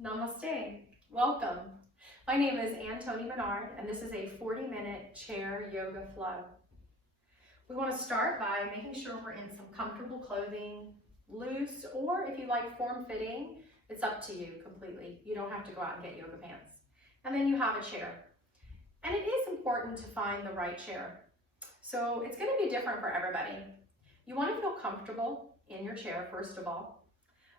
Namaste. Welcome. My name is Toni Minard, and this is a 40-minute chair yoga flow. We want to start by making sure we're in some comfortable clothing, loose, or if you like form-fitting, it's up to you completely. You don't have to go out and get yoga pants. And then you have a chair. And it is important to find the right chair. So it's going to be different for everybody. You want to feel comfortable in your chair, first of all.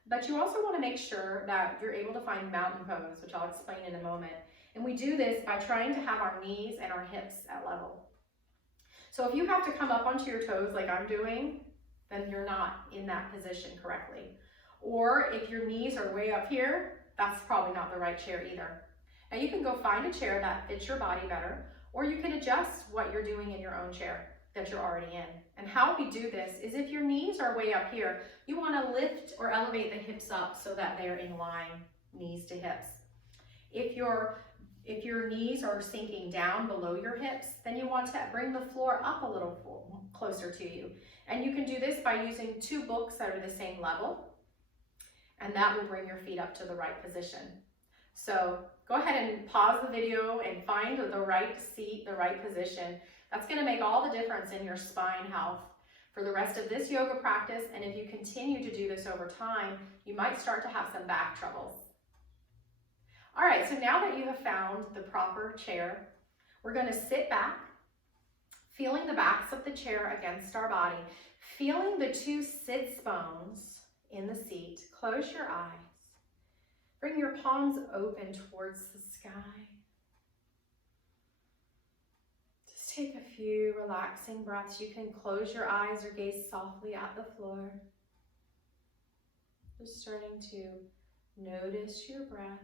But you also want to make sure that you're able to find mountain pose, which I'll explain in a moment. And we do this by trying to have our knees and our hips at level. So if you have to come up onto your toes like I'm doing, then you're not in that position correctly. Or if your knees are way up here, that's probably not the right chair either. Now you can go find a chair that fits your body better, or you can adjust what you're doing in your own chair that you're already in. And how we do this is if your knees are way up here, you want to lift or elevate the hips up so that they're in line, knees to hips. If your knees are sinking down below your hips, then you want to bring the floor up a little closer to you. And you can do this by using two books that are the same level, and that will bring your feet up to the right position. So go ahead and pause the video and find the right seat, the right position. That's going to make all the difference in your spine health for the rest of this yoga practice. And if you continue to do this over time, you might start to have some back troubles. All right, so now that you have found the proper chair, we're going to sit back, feeling the backs of the chair against our body, feeling the two sits bones in the seat. Close your eyes. Bring your palms open towards the sky. Just take a few relaxing breaths. You can close your eyes or gaze softly at the floor. Just starting to notice your breath.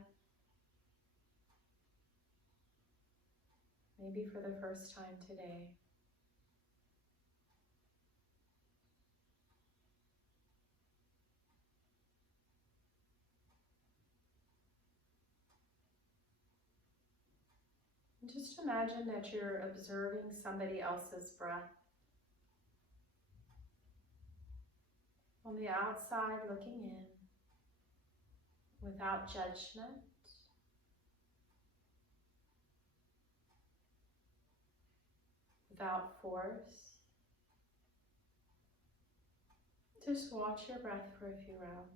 Maybe for the first time today. Just imagine that you're observing somebody else's breath. On the outside, looking in, without judgment. Without force. Just watch your breath for a few rounds.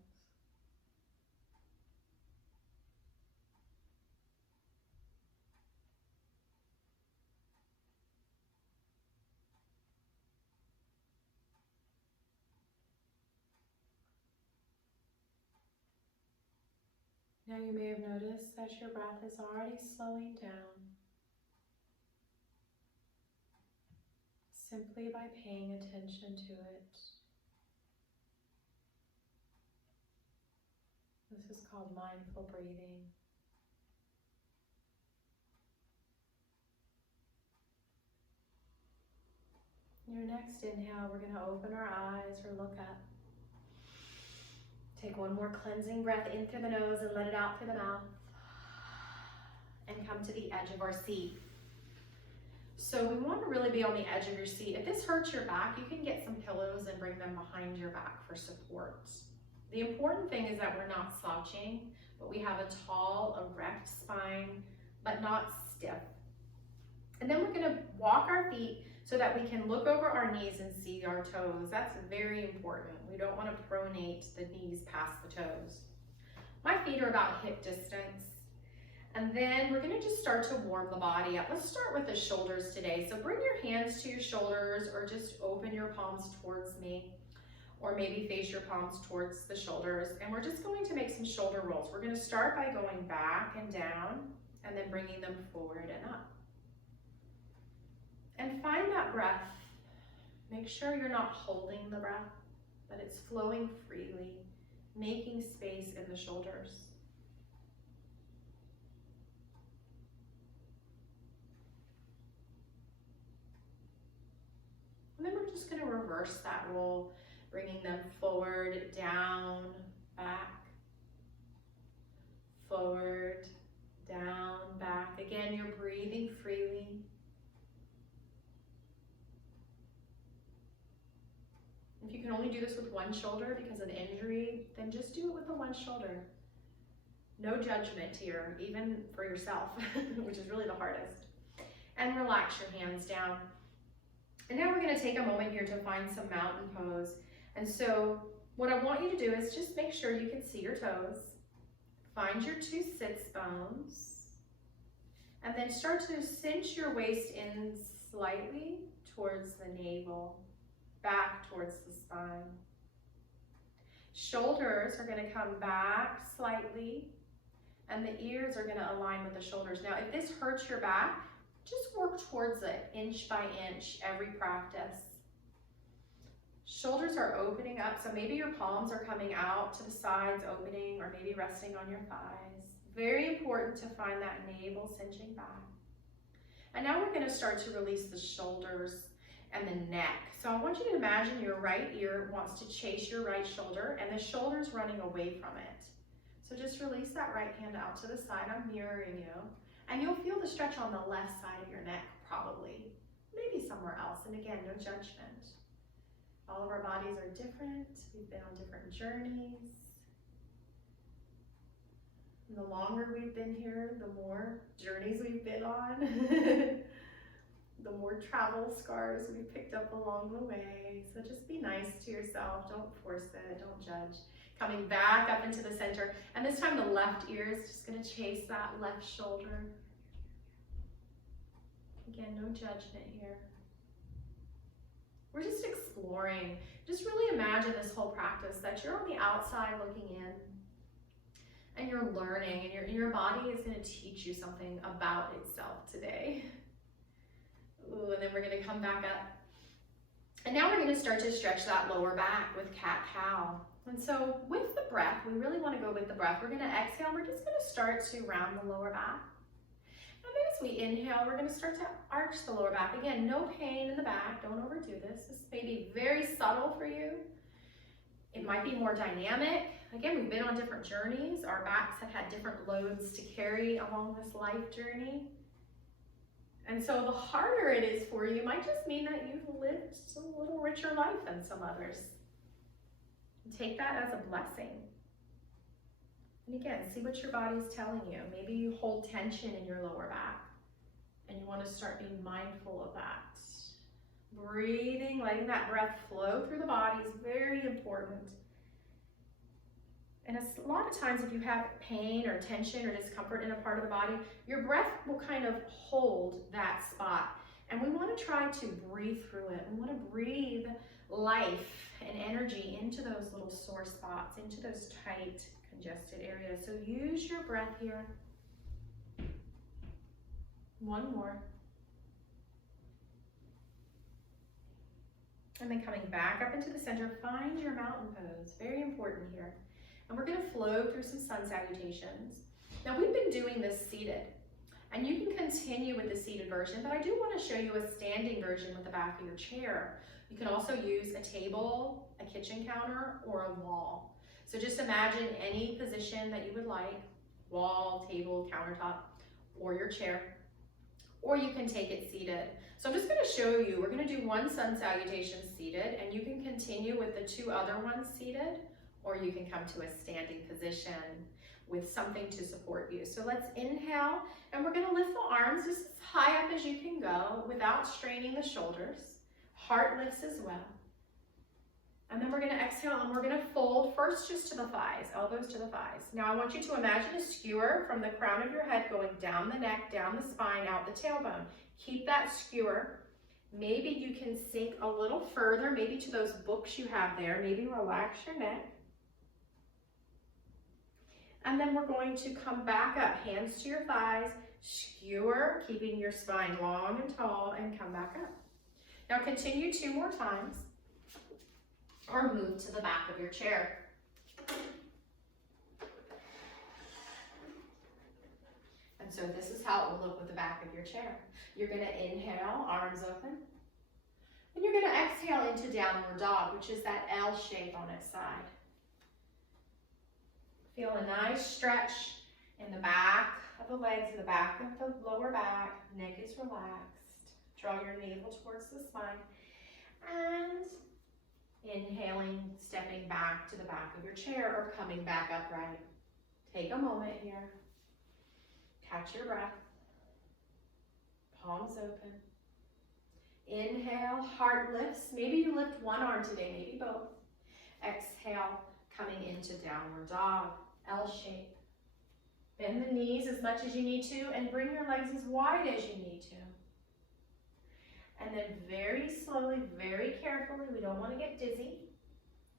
Now you may have noticed that your breath is already slowing down simply by paying attention to it. This is called mindful breathing. Your next inhale, we're going to open our eyes or look up. Take one more cleansing breath in through the nose and let it out through the mouth. And come to the edge of our seat. So we want to really be on the edge of your seat. If this hurts your back, you can get some pillows and bring them behind your back for support. The important thing is that we're not slouching, but we have a tall, erect spine, but not stiff. And then we're going to walk our feet so that we can look over our knees and see our toes. That's very important. We don't want to pronate the knees past the toes. My feet are about hip distance. And then we're going to just start to warm the body up. Let's start with the shoulders today. So bring your hands to your shoulders or just open your palms towards me. Or maybe face your palms towards the shoulders. And we're just going to make some shoulder rolls. We're going to start by going back and down and then bringing them forward and up. And find that breath. Make sure you're not holding the breath, but it's flowing freely, making space in the shoulders. And then we're just going to reverse that roll, bringing them forward, down, back, forward, down, back. Again, you're breathing freely. If you can only do this with one shoulder because of the injury, then just do it with the one shoulder. No judgment here, even for yourself, which is really the hardest. And relax your hands down. And now we're going to take a moment here to find some mountain pose. And so what I want you to do is just make sure you can see your toes. Find your two sits bones. And then start to cinch your waist in slightly towards the navel, back towards the spine. Shoulders are going to come back slightly, and the ears are going to align with the shoulders. Now, if this hurts your back, just work towards it inch by inch every practice. Shoulders are opening up, so maybe your palms are coming out to the sides, opening, or maybe resting on your thighs. Very important to find that navel cinching back. And now we're going to start to release the shoulders and the neck. So I want you to imagine your right ear wants to chase your right shoulder and the shoulder's running away from it. So just release that right hand out to the side. I'm mirroring you. And you'll feel the stretch on the left side of your neck, probably. Maybe somewhere else. And again, no judgment. All of our bodies are different. We've been on different journeys. And the longer we've been here, the more journeys we've been on. The more travel scars we picked up along the way. So just be nice to yourself. Don't force it. Don't judge. Coming back up into the center. And this time the left ear is just going to chase that left shoulder. Again, no judgment here. We're just exploring. Just really imagine this whole practice that you're on the outside looking in. And you're learning. And your body is going to teach you something about itself today. Ooh, and then we're going to come back up. And now we're going to start to stretch that lower back with cat-cow. And so with the breath, we really want to go with the breath. We're going to exhale. We're just going to start to round the lower back. And then as we inhale, we're going to start to arch the lower back. Again, no pain in the back. Don't overdo this. This may be very subtle for you. It might be more dynamic. Again, we've been on different journeys. Our backs have had different loads to carry along this life journey. And so the harder it is for you might just mean that you've lived a little richer life than some others. And take that as a blessing. And again, see what your body's telling you. Maybe you hold tension in your lower back and you want to start being mindful of that. Breathing, letting that breath flow through the body is very important. And a lot of times if you have pain or tension or discomfort in a part of the body, your breath will kind of hold that spot. And we want to try to breathe through it. We want to breathe life and energy into those little sore spots, into those tight, congested areas. So use your breath here. One more. And then coming back up into the center, find your mountain pose. Very important here. And we're going to flow through some sun salutations. Now we've been doing this seated, and you can continue with the seated version, but I do want to show you a standing version with the back of your chair. You can also use a table, a kitchen counter, or a wall. So just imagine any position that you would like, wall, table, countertop, or your chair, or you can take it seated. So I'm just going to show you, we're going to do one sun salutation seated, and you can continue with the two other ones seated, or you can come to a standing position with something to support you. So let's inhale, and we're going to lift the arms just as high up as you can go without straining the shoulders. Heart lifts as well. And then we're going to exhale, and we're going to fold first just to the thighs, elbows to the thighs. Now I want you to imagine a skewer from the crown of your head going down the neck, down the spine, out the tailbone. Keep that skewer. Maybe you can sink a little further, maybe to those books you have there. Maybe relax your neck. And then we're going to come back up, hands to your thighs, skewer, keeping your spine long and tall, and come back up. Now continue 2 more times, or move to the back of your chair. And so this is how it will look with the back of your chair. You're going to inhale, arms open, and you're going to exhale into downward dog, which is that L shape on its side. Feel a nice stretch in the back of the legs, in the back of the lower back. Neck is relaxed. Draw your navel towards the spine. And inhaling, stepping back to the back of your chair or coming back upright. take a moment here. Catch your breath. Palms open. Inhale, heart lifts. Maybe you lift one arm today, maybe both. Exhale, coming into downward dog, L shape. Bend the knees as much as you need to and bring your legs as wide as you need to. And then very slowly, very carefully, we don't want to get dizzy,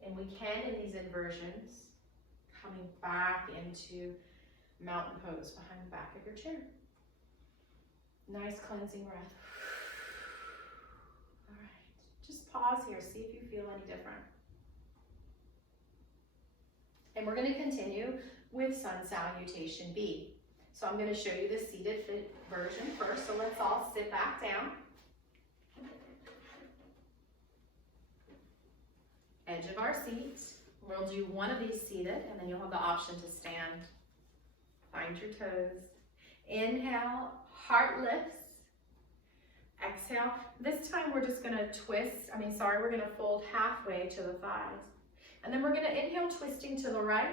and we can in these inversions, coming back into mountain pose behind the back of your chair. Nice cleansing breath. All right, just pause here, see if you feel any different. And we're going to continue with sun salutation B. So I'm going to show you the seated version first, so let's all sit back down. Edge of our seat. We'll do one of these seated, and then you'll have the option to stand. Find your toes. Inhale, heart lifts. Exhale. This time we're just going to we're going to fold halfway to the thighs. And then we're going to inhale, twisting to the right.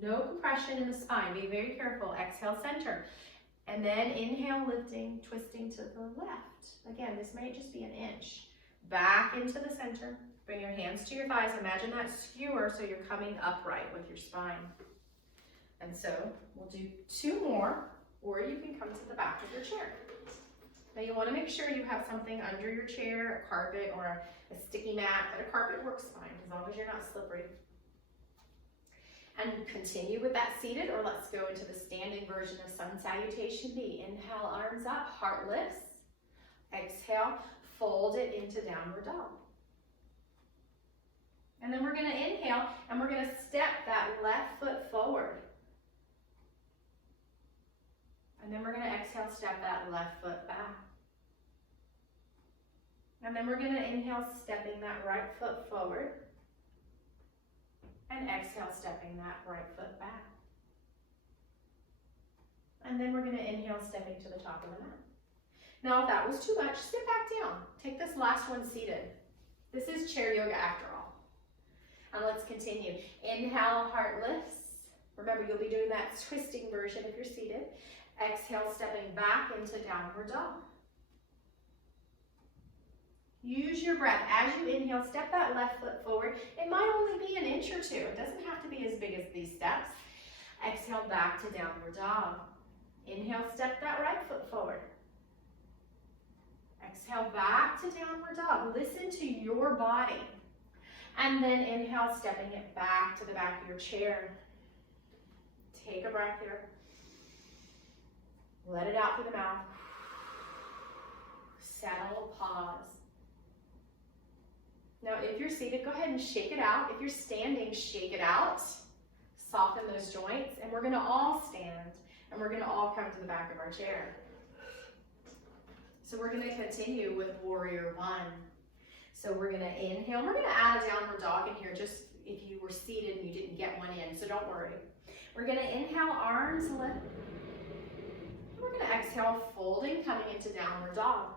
No compression in the spine. Be very careful. Exhale, center. And then inhale, lifting, twisting to the left. Again, this might just be an inch. Back into the center. Bring your hands to your thighs. Imagine that skewer so you're coming upright with your spine. And so we'll do two more, or you can come to the back of your chair. Now you want to make sure you have something under your chair, a carpet or a sticky mat, but a carpet works fine as long as you're not slippery. And continue with that seated, or let's go into the standing version of sun salutation B. Inhale, arms up, heart lifts. Exhale, fold it into downward dog. And then we're going to inhale, and we're going to step that left foot forward. And then we're going to exhale, step that left foot back. And then we're going to inhale, stepping that right foot forward. And exhale, stepping that right foot back. And then we're going to inhale, stepping to the top of the mat. Now, if that was too much, sit back down. Take this last one seated. This is chair yoga after all. And let's continue. Inhale, heart lifts. Remember, you'll be doing that twisting version if you're seated. Exhale, stepping back into downward dog. Use your breath. As you inhale, step that left foot forward. It might only be an inch or two. It doesn't have to be as big as these steps. Exhale, back to downward dog. Inhale, step that right foot forward. Exhale, back to downward dog. Listen to your body. And then inhale, stepping it back to the back of your chair. Take a breath here. Let it out through the mouth. Settle, pause. Now, if you're seated, go ahead and shake it out. If you're standing, shake it out. Soften those joints. And we're going to all stand. And we're going to all come to the back of our chair. So we're going to continue with warrior one. So we're going to inhale. We're going to add a downward dog in here just if you were seated and you didn't get one in. So don't worry. We're going to inhale, arms lift. We're going to exhale, folding, coming into downward dog.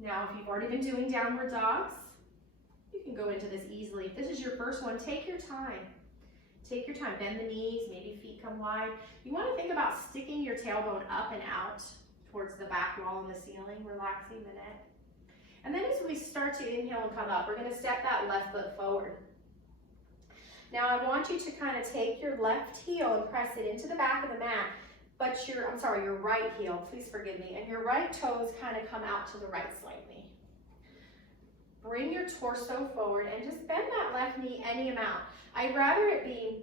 Now, if you've already been doing downward dogs, you can go into this easily. If this is your first one, take your time. Take your time. Bend the knees, maybe feet come wide. You want to think about sticking your tailbone up and out towards the back wall and the ceiling, relaxing the neck. And then as we start to inhale and come up, we're going to step that left foot forward. Now, I want you to kind of take your left heel and press it into the back of the mat, but your right heel, please forgive me, and your right toes kind of come out to the right slightly. Bring your torso forward and just bend that left knee any amount. I'd rather it be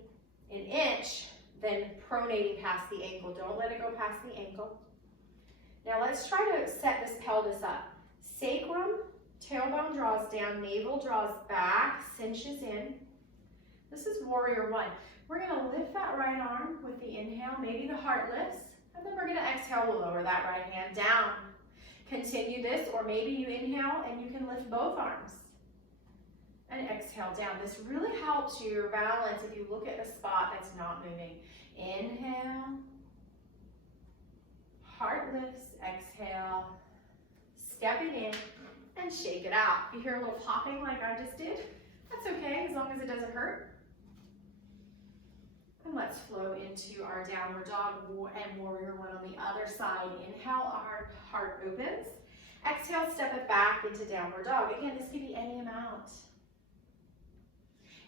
an inch than pronating past the ankle. Don't let it go past the ankle. Now let's try to set this pelvis up. Sacrum, tailbone draws down, navel draws back, cinches in. This is warrior one. We're going to lift that right arm with the inhale, maybe the heart lifts, and then we're going to exhale, we'll lower that right hand down. Continue this, or maybe you inhale and you can lift both arms. And exhale down. This really helps your balance if you look at a spot that's not moving. Inhale, heart lifts, exhale, stepping in, and shake it out. If you hear a little popping like I just did, that's okay, as long as it doesn't hurt. let's flow into our downward dog and warrior one on the other side. Inhale, our heart opens. Exhale, step it back into downward dog. Again, this could be any amount.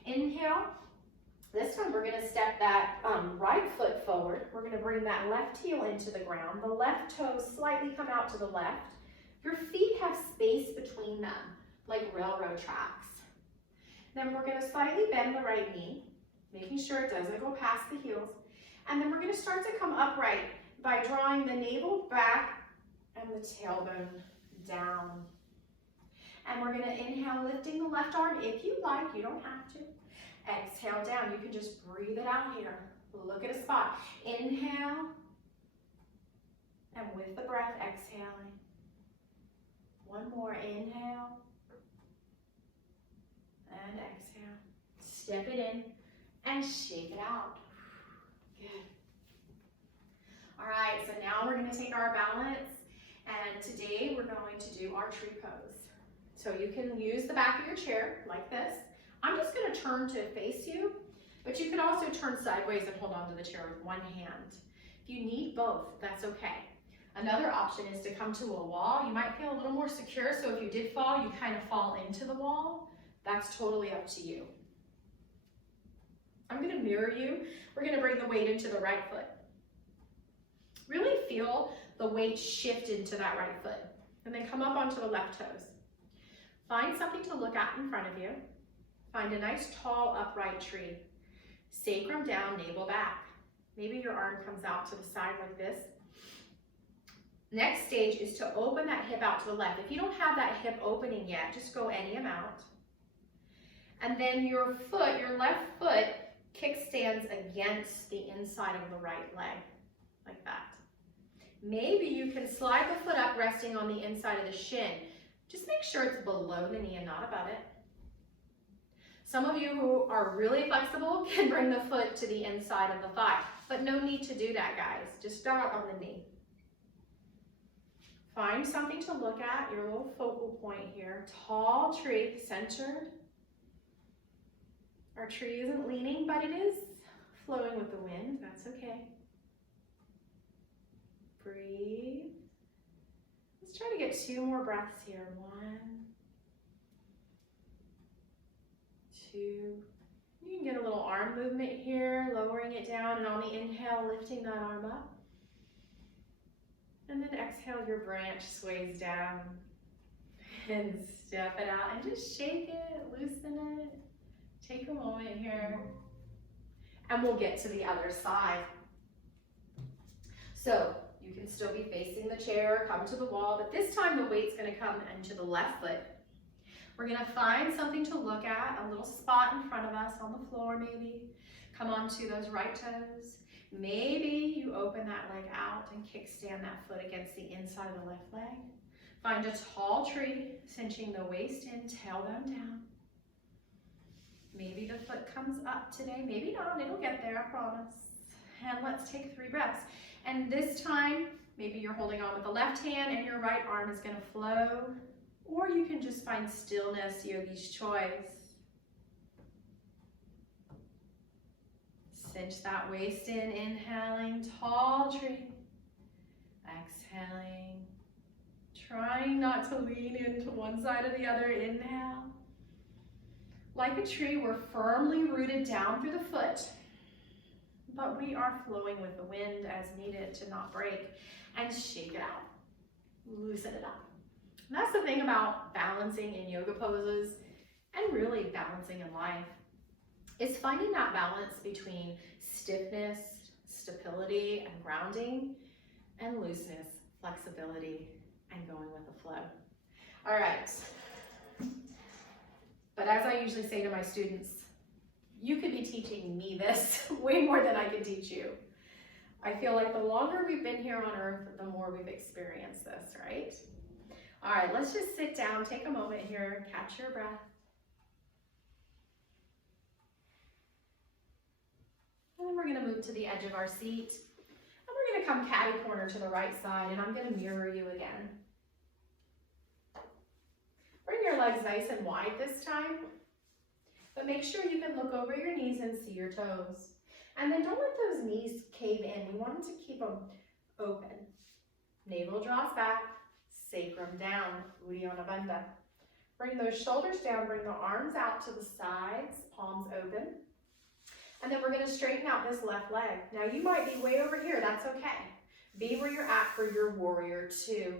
Inhale. This one, we're going to step that right foot forward. We're going to bring that left heel into the ground. The left toes slightly come out to the left. Your feet have space between them, like railroad tracks. Then we're going to slightly bend the right knee, making sure it doesn't go past the heels. And then we're going to start to come upright by drawing the navel back and the tailbone down. And we're going to inhale, lifting the left arm if you like. You don't have to. Exhale down. You can just breathe it out here. Look at a spot. Inhale. And with the breath, exhaling. One more. Inhale. And exhale. Step it in and shake it out. Good. All right, so now we're going to take our balance, and today we're going to do our tree pose. So you can use the back of your chair like this. I'm just going to turn to face you, but you can also turn sideways and hold on to the chair with one hand. If you need both, that's okay. Another option is to come to a wall. You might feel a little more secure, so if you did fall, you kind of fall into the wall. That's totally up to you. I'm going to mirror you. We're going to bring the weight into the right foot. Really feel the weight shift into that right foot, and then come up onto the left toes. Find something to look at in front of you. Find a nice tall upright tree. Sacrum down, navel back. Maybe your arm comes out to the side like this. Next stage is to open that hip out to the left. If you don't have that hip opening yet, just go any amount. And then your foot, your left foot, kickstands against the inside of the right leg, like that. Maybe you can slide the foot up resting on the inside of the shin. Just make sure it's below the knee and not above it. Some of you who are really flexible can bring the foot to the inside of the thigh, but no need to do that, guys. Just start on the knee. Find something to look at, your little focal point here. Tall tree, centered. Our tree isn't leaning, but it is flowing with the wind. That's okay. Breathe. Let's try to get 2 more breaths here. 1, 2. You can get a little arm movement here, lowering it down, and on the inhale, lifting that arm up. And then exhale, your branch sways down. And step it out and just shake it, loosen it. Take a moment here. And we'll get to the other side. So you can still be facing the chair, come to the wall, but this time the weight's going to come into the left foot. We're going to find something to look at, a little spot in front of us on the floor maybe. Come onto those right toes. Maybe you open that leg out and kickstand that foot against the inside of the left leg. Find a tall tree, cinching the waist in, tailbone down. Maybe the foot comes up today, maybe not, it'll get there, I promise. And let's take 3 breaths. And this time, maybe you're holding on with the left hand and your right arm is going to flow, or you can just find stillness, yogi's choice. Cinch that waist in, inhaling, tall tree. Exhaling, trying not to lean into one side or the other, inhale. Like a tree, we're firmly rooted down through the foot, but we are flowing with the wind as needed to not break, and shake it out, loosen it up. And that's the thing about balancing in yoga poses and really balancing in life, is finding that balance between stiffness, stability, and grounding, and looseness, flexibility, and going with the flow. All right. But as I usually say to my students, you could be teaching me this way more than I could teach you. I feel like the longer we've been here on earth, the more we've experienced this, right? All right, let's just sit down, take a moment here, catch your breath. And then we're gonna move to the edge of our seat. And we're gonna come catty corner to the right side, and I'm gonna mirror you again. Bring your legs nice and wide this time, but make sure you can look over your knees and see your toes. And then don't let those knees cave in. We want to keep them open. Navel draws back, sacrum down, Uddiyana Bandha. Bring those shoulders down, bring the arms out to the sides, palms open. And then we're going to straighten out this left leg. Now you might be way over here, that's okay. Be where you're at for your warrior two.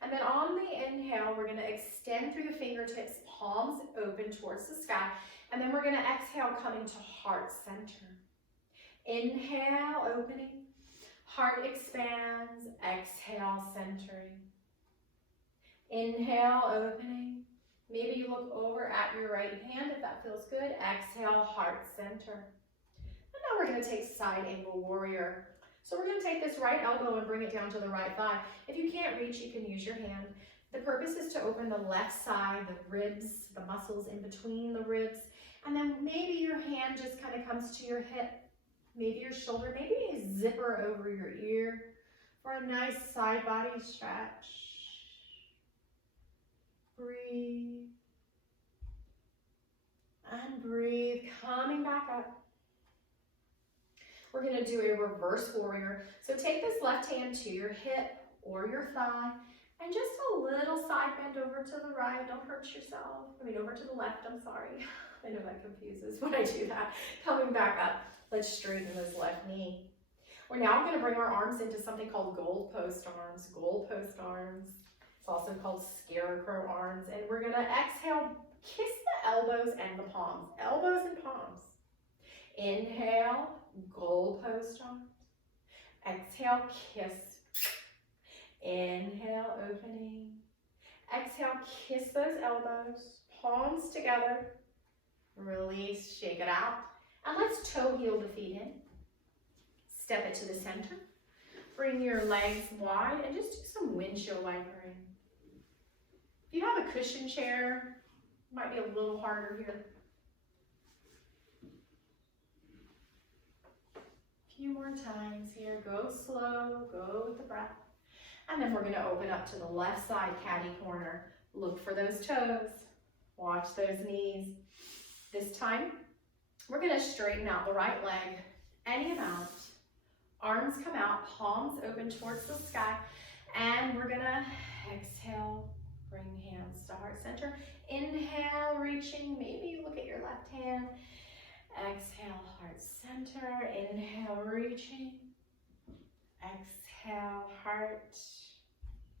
And then on the inhale, we're going to extend through the fingertips, palms open towards the sky. And then we're going to exhale, coming to heart center. Inhale, opening. Heart expands. Exhale, centering. Inhale, opening. Maybe you look over at your right hand if that feels good. Exhale, heart center. And now we're going to take side angle warrior. So we're going to take this right elbow and bring it down to the right thigh. If you can't reach, you can use your hand. The purpose is to open the left side, the ribs, the muscles in between the ribs. And then maybe your hand just kind of comes to your hip, maybe your shoulder, maybe a zipper over your ear for a nice side body stretch. Breathe. And breathe, coming back up. We're going to do a reverse warrior. So take this left hand to your hip or your thigh and just a little side bend over to the right. Don't hurt yourself. Over to the left, I'm sorry. I know that confuses when I do that. Coming back up, let's straighten this left knee. We're now going to bring our arms into something called goalpost arms. Goalpost arms. It's also called scarecrow arms. And we're going to exhale, kiss the elbows and the palms. Elbows and palms. Inhale, goalpost arms. Exhale, kiss. Inhale, opening. Exhale, kiss those elbows. Palms together. Release, shake it out. And let's toe heel the feet in. Step it to the center. Bring your legs wide and just do some windshield wipering. If you have a cushion chair, it might be a little harder here. A few more times here. Go slow, go with the breath. And then we're going to open up to the left side caddy corner. Look for those toes. Watch those knees. This time, we're going to straighten out the right leg any amount. Arms come out, palms open towards the sky. And we're going to exhale, bring hands to heart center. Inhale, reaching. Maybe you look at your left hand. Exhale, heart center. Inhale, reaching. Exhale, heart.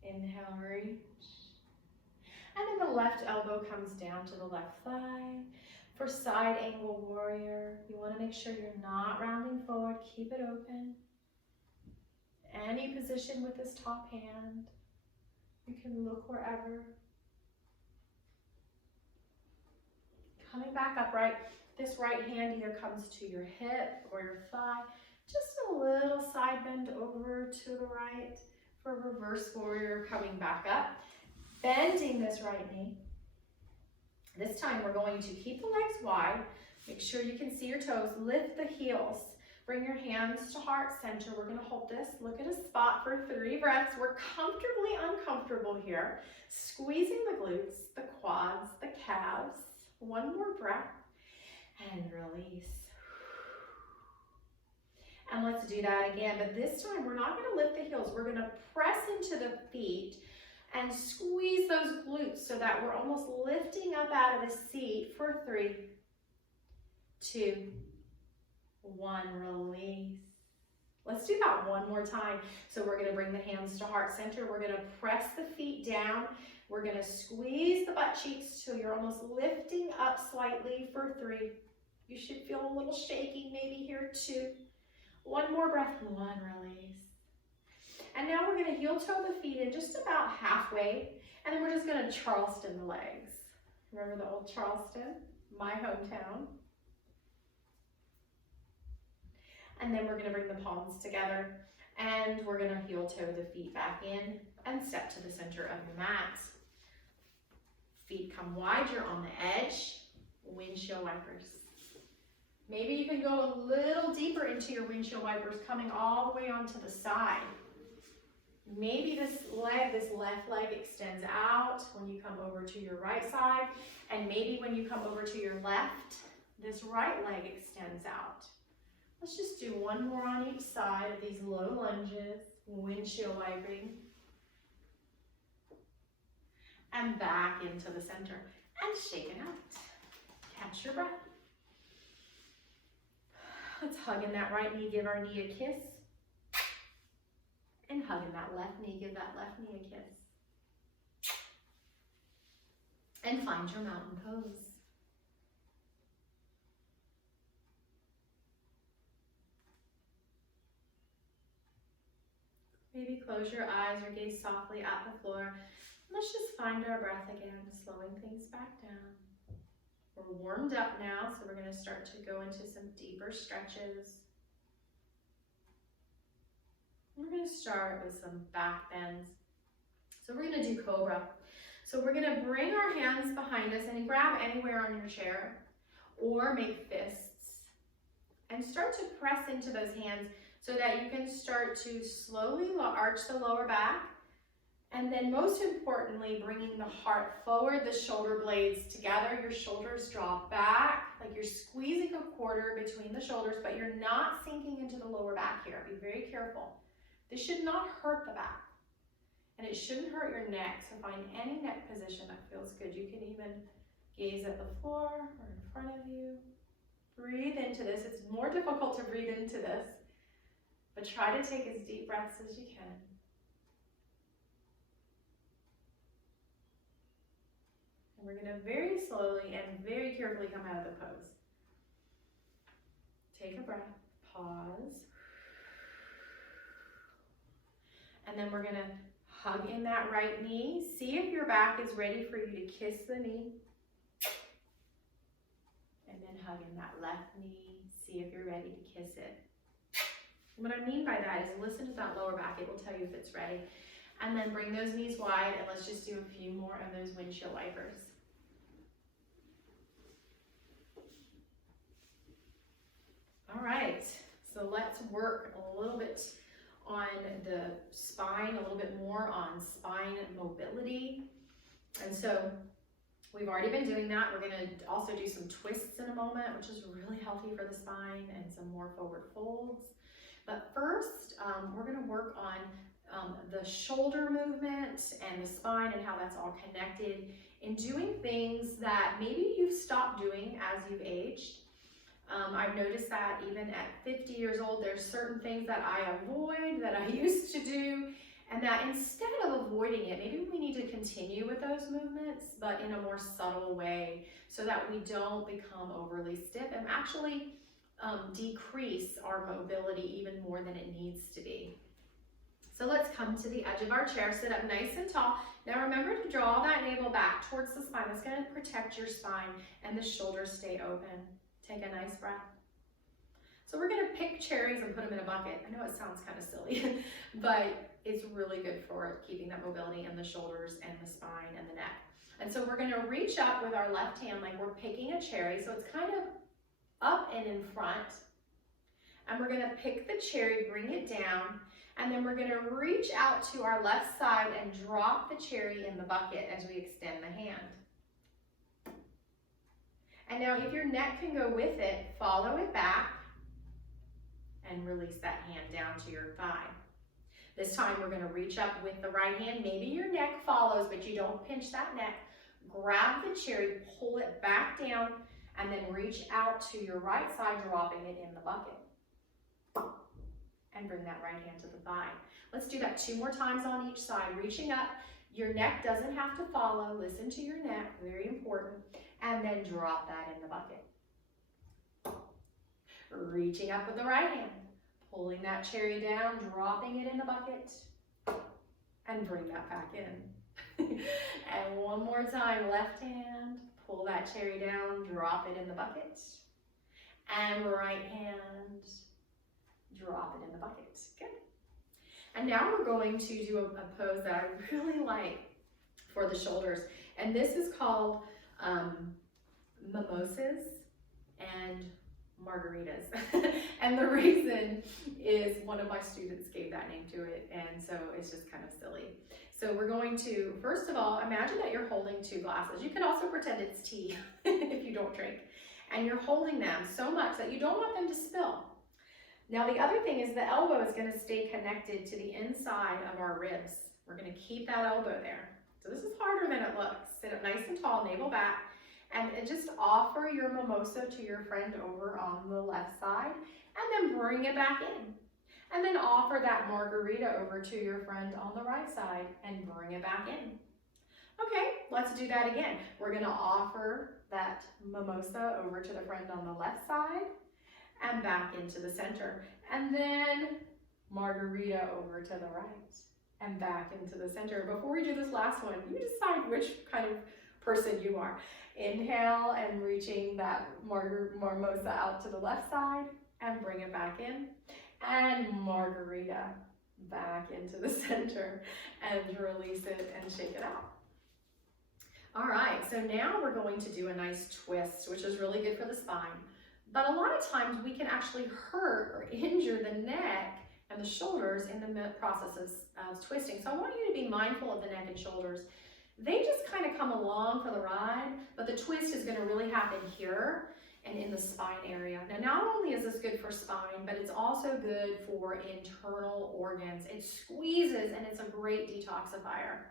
Inhale, reach. And then the left elbow comes down to the left thigh. For side angle warrior, you want to make sure you're not rounding forward. Keep it open. Any position with this top hand. You can look wherever. Coming back upright. This right hand either comes to your hip or your thigh. Just a little side bend over to the right for reverse warrior, coming back up. Bending this right knee. This time we're going to keep the legs wide. Make sure you can see your toes. Lift the heels. Bring your hands to heart center. We're going to hold this. Look at a spot for 3 breaths. We're comfortably uncomfortable here. Squeezing the glutes, the quads, the calves. 1 more breath. And release. And let's do that again. But this time we're not going to lift the heels. We're going to press into the feet and squeeze those glutes so that we're almost lifting up out of the seat for 3, 2, 1. Release. Let's do that 1 more time. So we're going to bring the hands to heart center. We're going to press the feet down. We're going to squeeze the butt cheeks till you're almost lifting up slightly for 3. You should feel a little shaking maybe here, 2. 1 more breath. 1. Release. And now we're going to heel toe the feet in just about halfway. And then we're just going to Charleston the legs. Remember the old Charleston? My hometown. And then we're going to bring the palms together. And we're going to heel toe the feet back in and step to the center of your mat. Feet come wide. You're on the edge. Windshield wipers. Maybe you can go a little deeper into your windshield wipers, coming all the way onto the side. Maybe this left leg extends out when you come over to your right side. And maybe when you come over to your left, this right leg extends out. Let's just do one more on each side of these low lunges, windshield wiping. And back into the center and shake it out. Catch your breath. Let's hug in that right knee, give our knee a kiss. And hug in that left knee, give that left knee a kiss. And find your mountain pose. Maybe close your eyes or gaze softly at the floor. Let's just find our breath again, slowing things back down. We're warmed up now, so we're going to start to go into some deeper stretches. We're going to start with some back bends. So we're going to do cobra. So we're going to bring our hands behind us and grab anywhere on your chair or make fists and start to press into those hands so that you can start to slowly arch the lower back. And then most importantly, bringing the heart forward, the shoulder blades together, your shoulders draw back, like you're squeezing a quarter between the shoulders, but you're not sinking into the lower back here. Be very careful. This should not hurt the back, and it shouldn't hurt your neck, so find any neck position that feels good. You can even gaze at the floor or in front of you. Breathe into this. It's more difficult to breathe into this, but try to take as deep breaths as you can. And we're going to very slowly and very carefully come out of the pose. Take a breath, pause. And then we're going to hug in that right knee. See if your back is ready for you to kiss the knee. And then hug in that left knee. See if you're ready to kiss it. And what I mean by that is listen to that lower back. It will tell you if it's ready. And then bring those knees wide, and let's just do a few more of those windshield wipers. All right, so let's work a little bit on the spine, a little bit more on spine mobility. And so we've already been doing that. We're going to also do some twists in a moment, which is really healthy for the spine, and some more forward folds. But first, we're going to work on the shoulder movement and the spine and how that's all connected in doing things that maybe you've stopped doing as you've aged. I've noticed that even at 50 years old, there's certain things that I avoid that I used to do, and that instead of avoiding it, maybe we need to continue with those movements, but in a more subtle way so that we don't become overly stiff and actually decrease our mobility even more than it needs to be. So let's come to the edge of our chair, sit up nice and tall. Now remember to draw that navel back towards the spine. That's going to protect your spine and the shoulders stay open. Take a nice breath. So we're going to pick cherries and put them in a bucket. I know it sounds kind of silly, but it's really good for keeping that mobility in the shoulders and the spine and the neck. And so we're going to reach up with our left hand like we're picking a cherry. So it's kind of up and in front. And we're going to pick the cherry, bring it down, and then we're going to reach out to our left side and drop the cherry in the bucket as we extend the hand. And now if your neck can go with it, follow it back and release that hand down to your thigh. This time we're going to reach up with the right hand. Maybe your neck follows, but you don't pinch that neck. Grab the cherry, pull it back down, and then reach out to your right side, dropping it in the bucket. And bring that right hand to the thigh. Let's do that 2 more times on each side. Reaching up, your neck doesn't have to follow. Listen to your neck, very important. And then drop that in the bucket. Reaching up with the right hand, pulling that cherry down, dropping it in the bucket, and bring that back in. And one more time, left hand, pull that cherry down, drop it in the bucket, and right hand, drop it in the bucket. Good. And now we're going to do a pose that I really like for the shoulders. And this is called mimosas and margaritas. And the reason is one of my students gave that name to it, and so it's just kind of silly. So we're going to, first of all, imagine that you're holding 2 glasses. You can also pretend it's tea if you don't drink. And you're holding them so much that you don't want them to spill. Now the other thing is the elbow is going to stay connected to the inside of our ribs. We're going to keep that elbow there. So this is harder than it looks. Sit up nice and tall, navel back, and just offer your mimosa to your friend over on the left side, and then bring it back in. And then offer that margarita over to your friend on the right side and bring it back in. Okay, let's do that again. We're going to offer that mimosa over to the friend on the left side and back into the center. And then margarita over to the right and back into the center. Before we do this last one, you decide which kind of person you are. Inhale and reaching that mimosa out to the left side and bring it back in. And margarita back into the center and release it and shake it out. All right, so now we're going to do a nice twist, which is really good for the spine. But a lot of times we can actually hurt or injure the neck and the shoulders in the process of twisting. So I want you to be mindful of the neck and shoulders. They just kind of come along for the ride, but the twist is going to really happen here and in the spine area. Now, not only is this good for spine, but it's also good for internal organs. It squeezes and it's a great detoxifier.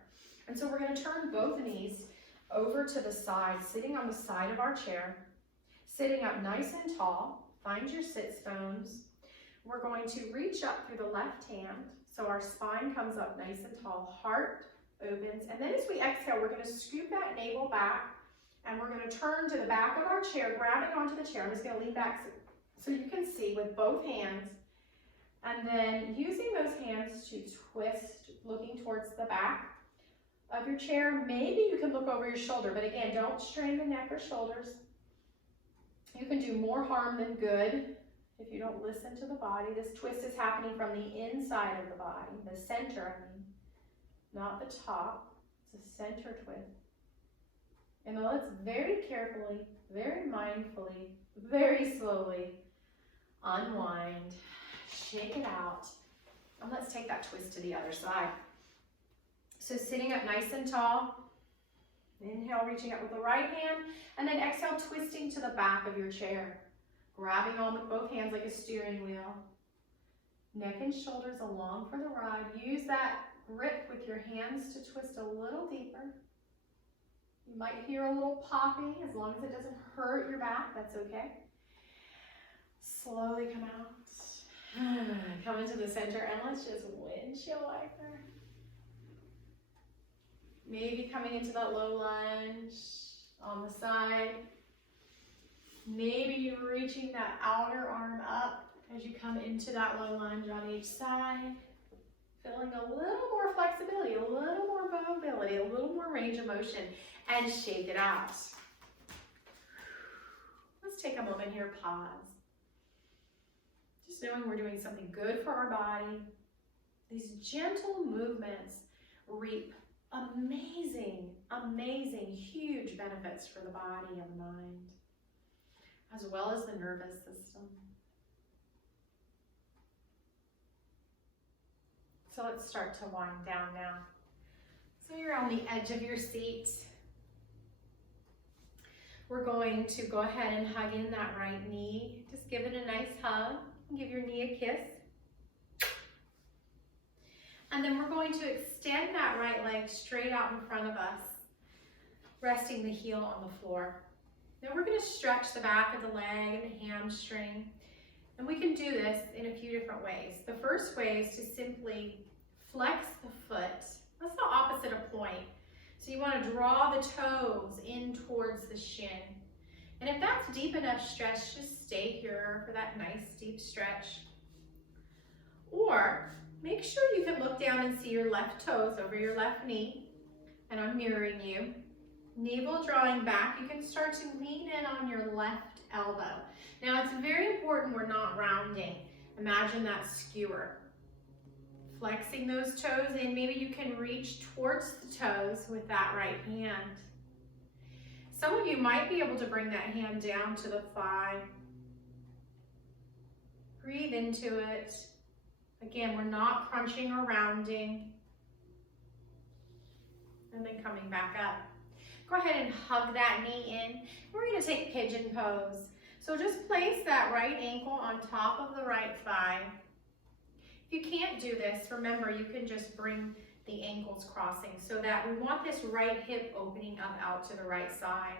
And so we're going to turn both knees over to the side, sitting on the side of our chair, sitting up nice and tall. Find your sit bones. We're going to reach up through the left hand, so our spine comes up nice and tall, heart opens, and then as we exhale, we're going to scoop that navel back, and we're going to turn to the back of our chair, grabbing onto the chair. I'm just going to lean back so you can see with both hands, and then using those hands to twist, looking towards the back of your chair. Maybe you can look over your shoulder, but again, don't strain the neck or shoulders. You can do more harm than good if you don't listen to the body. This twist is happening from the inside of the body, the center, I mean, not the top. It's a center twist. And now let's very carefully, very mindfully, very slowly unwind, shake it out, and let's take that twist to the other side. So sitting up nice and tall, inhale, reaching up with the right hand, and then exhale, twisting to the back of your chair, grabbing on with both hands like a steering wheel. Neck and shoulders along for the ride. Use that grip with your hands to twist a little deeper. You might hear a little popping. As long as it doesn't hurt your back, that's okay. Slowly come out. Come into the center, and let's just windshield wiper. Maybe coming into that low lunge on the side. Maybe you're reaching that outer arm up as you come into that low lunge on each side. Feeling a little more flexibility, a little more mobility, a little more range of motion, and shake it out. Let's take a moment here, pause. Just knowing we're doing something good for our body. These gentle movements reap amazing, amazing, huge benefits for the body and the mind, as well as the nervous system. So let's start to wind down now. So you're on the edge of your seat. We're going to go ahead and hug in that right knee. Just give it a nice hug. Give your knee a kiss. And then we're going to extend that right leg straight out in front of us, resting the heel on the floor. Now we're going to stretch the back of the leg and the hamstring. And we can do this in a few different ways. The first way is to simply flex the foot. That's the opposite of point. So you want to draw the toes in towards the shin. And if that's deep enough stretch, just stay here for that nice deep stretch. Or make sure you can look down and see your left toes over your left knee. And I'm mirroring you. Navel drawing back. You can start to lean in on your left elbow. Now it's very important we're not rounding. Imagine that skewer. Flexing those toes in. Maybe you can reach towards the toes with that right hand. Some of you might be able to bring that hand down to the thigh. Breathe into it. Again, we're not crunching or rounding. And then coming back up. Go ahead and hug that knee in. We're going to take pigeon pose. So just place that right ankle on top of the right thigh. If you can't do this, remember you can just bring the ankles crossing so that we want this right hip opening up out to the right side.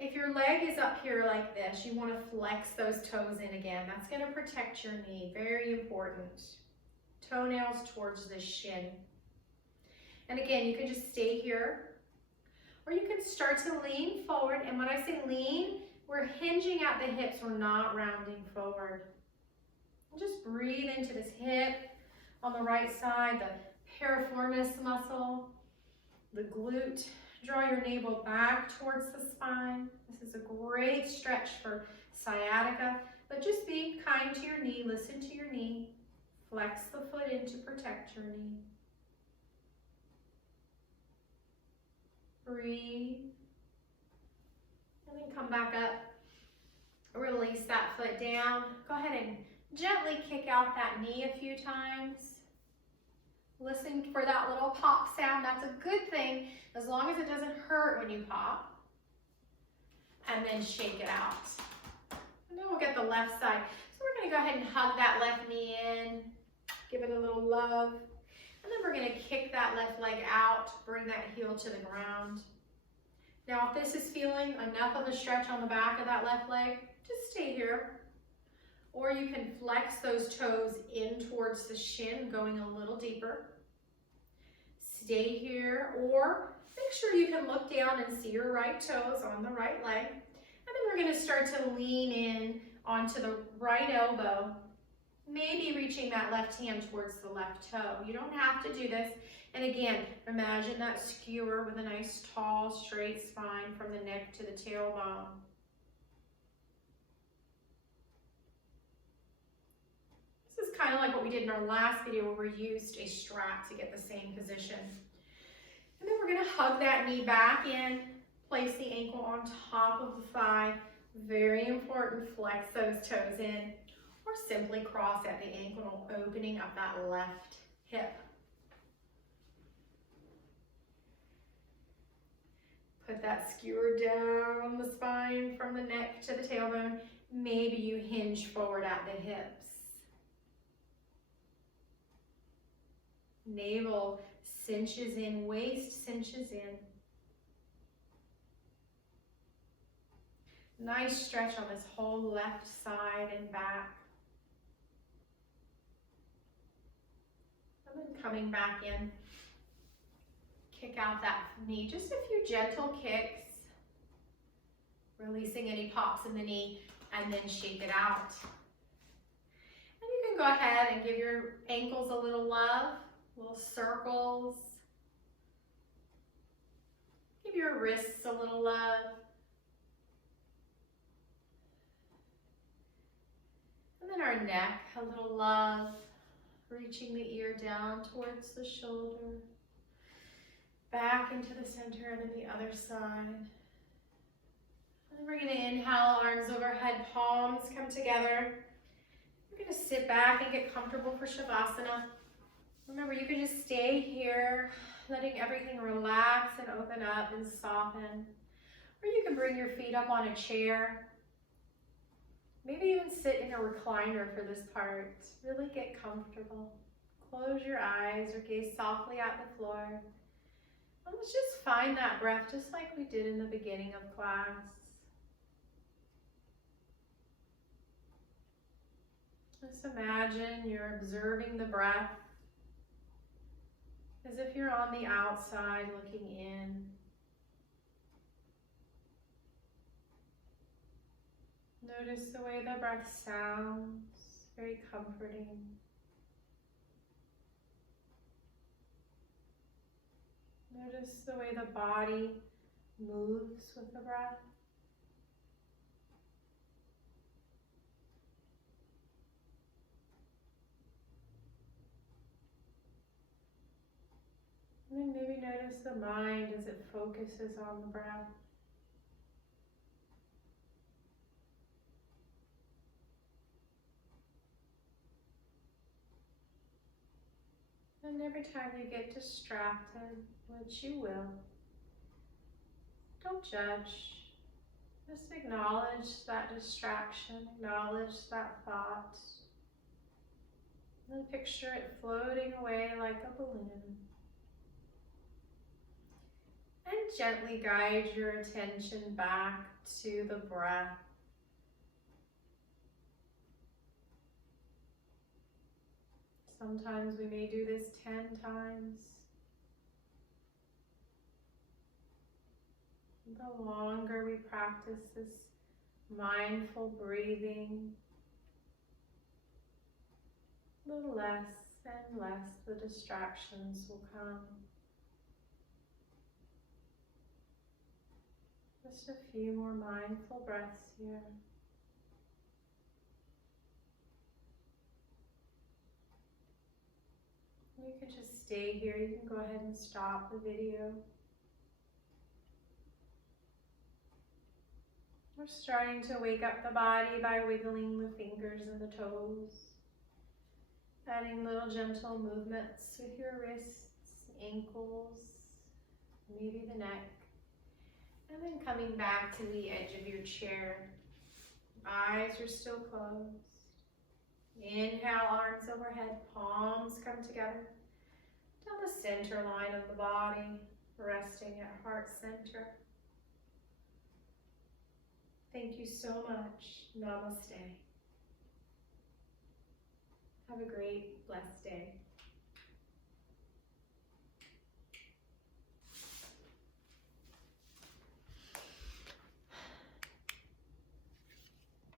If your leg is up here like this, you want to flex those toes in again. That's going to protect your knee, very important. Toenails towards the shin. And again, you can just stay here, or you can start to lean forward. And when I say lean, we're hinging at the hips, we're not rounding forward. And just breathe into this hip on the right side, the piriformis muscle, the glute. Draw your navel back towards the spine. This is a great stretch for sciatica, but just be kind to your knee, listen to your knee. Flex the foot in to protect your knee. Breathe. And then come back up. Release that foot down. Go ahead and gently kick out that knee a few times. Listen for that little pop sound. That's a good thing as long as it doesn't hurt when you pop. And then shake it out. And then we'll get the left side. So we're going to go ahead and hug that left knee in. Give it a little love. And then we're going to kick that left leg out. Bring that heel to the ground. Now if this is feeling enough of a stretch on the back of that left leg, just stay here. Or you can flex those toes in towards the shin, going a little deeper. Stay here, or make sure you can look down and see your right toes on the right leg. And then we're going to start to lean in onto the right elbow, maybe reaching that left hand towards the left toe. You don't have to do this. And again, imagine that skewer with a nice tall straight spine from the neck to the tailbone. This is kind of like what we did in our last video where we used a strap to get the same position. And then we're going to hug that knee back in, place the ankle on top of the thigh. Very important, flex those toes in, or simply cross at the ankle, opening up that left hip. Put that skewer down the spine from the neck to the tailbone. Maybe you hinge forward at the hips. Navel cinches in, waist cinches in. Nice stretch on this whole left side and back. And then coming back in. Kick out that knee, just a few gentle kicks. Releasing any pops in the knee, and then shake it out. And you can go ahead and give your ankles a little love. Little circles. Give your wrists a little love. And then our neck, a little love. Reaching the ear down towards the shoulder. Back into the center and then the other side. And we're going to inhale, arms overhead, palms come together. We're going to sit back and get comfortable for Shavasana. Remember, you can just stay here, letting everything relax and open up and soften. Or you can bring your feet up on a chair. Maybe even sit in a recliner for this part. Really get comfortable. Close your eyes or gaze softly at the floor. And let's just find that breath just like we did in the beginning of class. Just imagine you're observing the breath as if you're on the outside looking in. Notice the way the breath sounds, very comforting. Notice the way the body moves with the breath. And then maybe notice the mind as it focuses on the breath. And every time you get distracted, which you will, don't judge. Just acknowledge that distraction, acknowledge that thought. And picture it floating away like a balloon. And gently guide your attention back to the breath. Sometimes we may do this 10 times. The longer we practice this mindful breathing, the less and less the distractions will come. Just a few more mindful breaths here. You can just stay here. You can go ahead and stop the video. We're starting to wake up the body by wiggling the fingers and the toes. Adding little gentle movements with your wrists, ankles, maybe the neck. And then coming back to the edge of your chair. Eyes are still closed. Inhale, arms overhead, palms come together. Down the center line of the body, resting at heart center. Thank you so much. Namaste. Have a great, blessed day.